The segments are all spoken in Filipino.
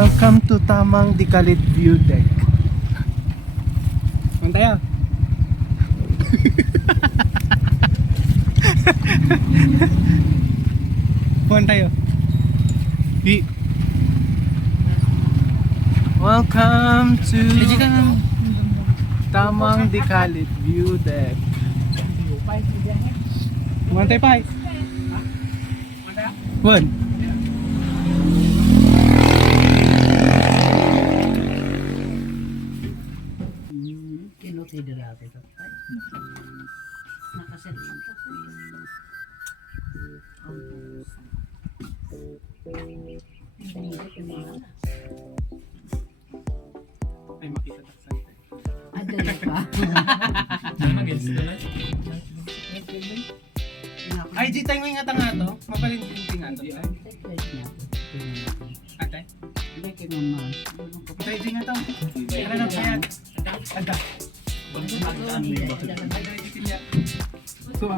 Welcome to Tamang Dikalit View Deck. Saan tayo? Saan tayo? Welcome to Tamang Dikalit View Deck. Saan tayo, Pai? Saan? Kinutay dira ito. Nakaset lang ito. Ay, makita ta sa ito. Ada na pa. Ay, di tayo nga nga to. Mapalinting nga to. Ate? Hindi kay mama. Tayo di nga to. Ano na pa yan? Ada. So,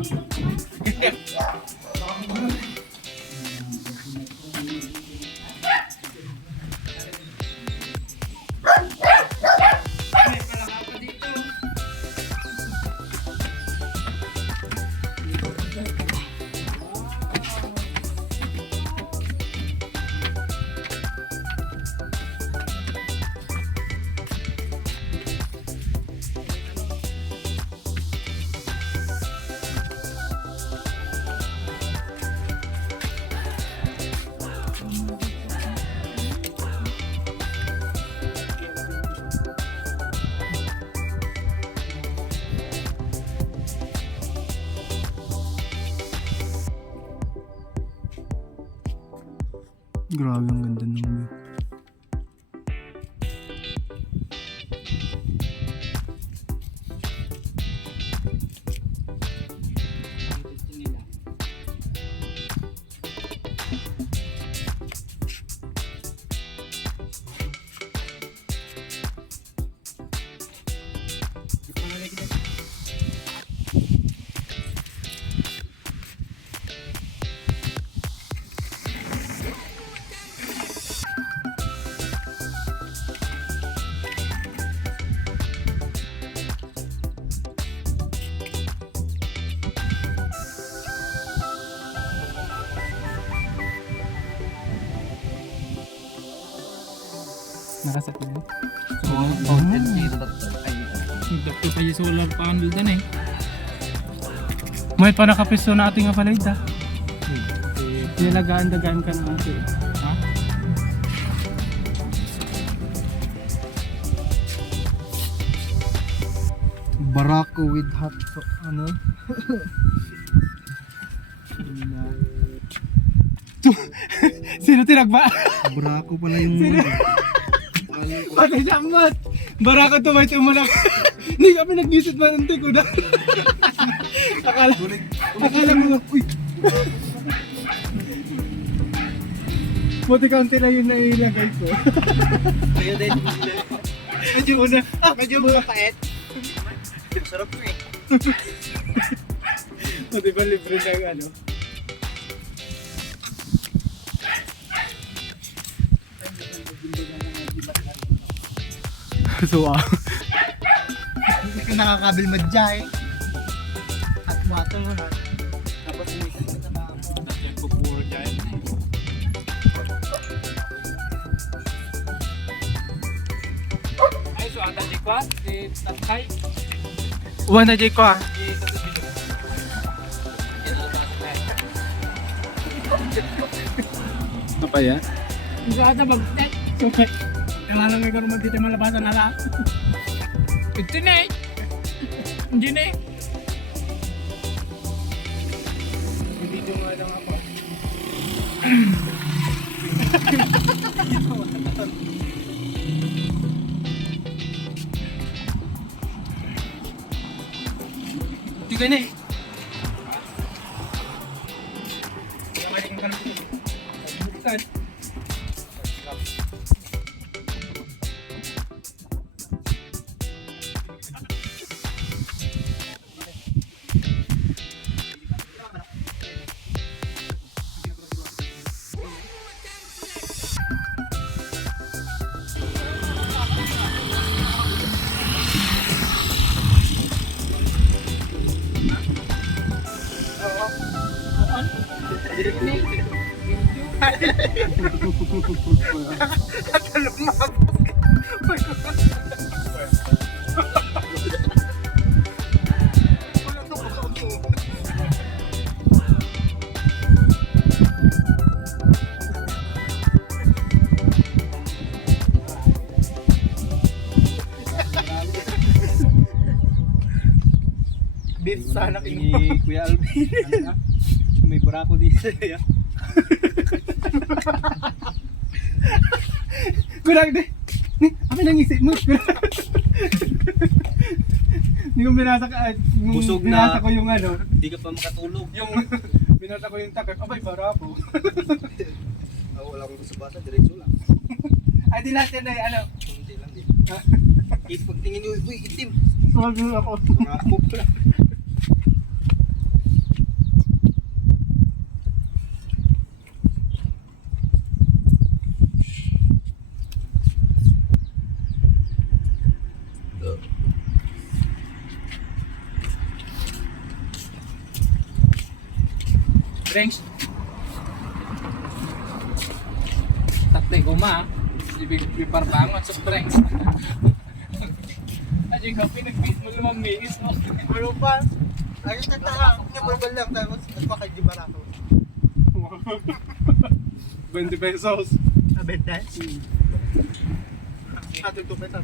grabe ang ganda ng view. Nakasat na yun? Dapto pa yung solar panel dan eh. May pa nakapisto na ating apalay da. Nilagaan-dagaan ka ng ate. Ha? Barako with hot ano? Sino tinagba? Barako pala yung Sino? Pati siya Barako to may tumalak. Hindi kami nag-visit man ng tiko na. Akala mo lang, uy. Buti kaunti lang yung nailagay ko. Kaya din. Medyo muna. Medyo mapait. Sarap ko eh. Buti ba libre na ano? So, Hindi ka nakakabil madya eh. Hot water mo na. Tapos umisan ka na ako. Yang pupur dyan. Ay, so ada di kwa, di tatay. uwan na Jay ko ah. Di tatay. Ano pa yan? Hindi ada mag-tet. Kailangan may karoon magdito malabasan na lang. Ito na eh. Hindi na eh. Video nga lang ako. Tiga na eh. Kaya maling ka na ito. Buksan. Beef sana Ni Kuya Alvin. May barako dito ya. Kurang deh. Ni, apa nang isip mo? Hindi ko binasa ka, nung Busog binasa na. ko yung ano, Hindi ka pa makatulog. yung binasa ko yung takip, abay barako. Wala akong gusto basa, diretso lang. Ay di lahat yan ay ano, Kunti lang din. Pagtingin nyo, uy, itim. small ako. Barako pala. Drinks. Tatay guma. Ibig bangon sa drinks. Aja ka pinag-beat mo 5 minutes no. Pero pa, ayun tata, nababal lang tapos nagpakay di barako. 20 pesos. Abenta? Ato to pa sa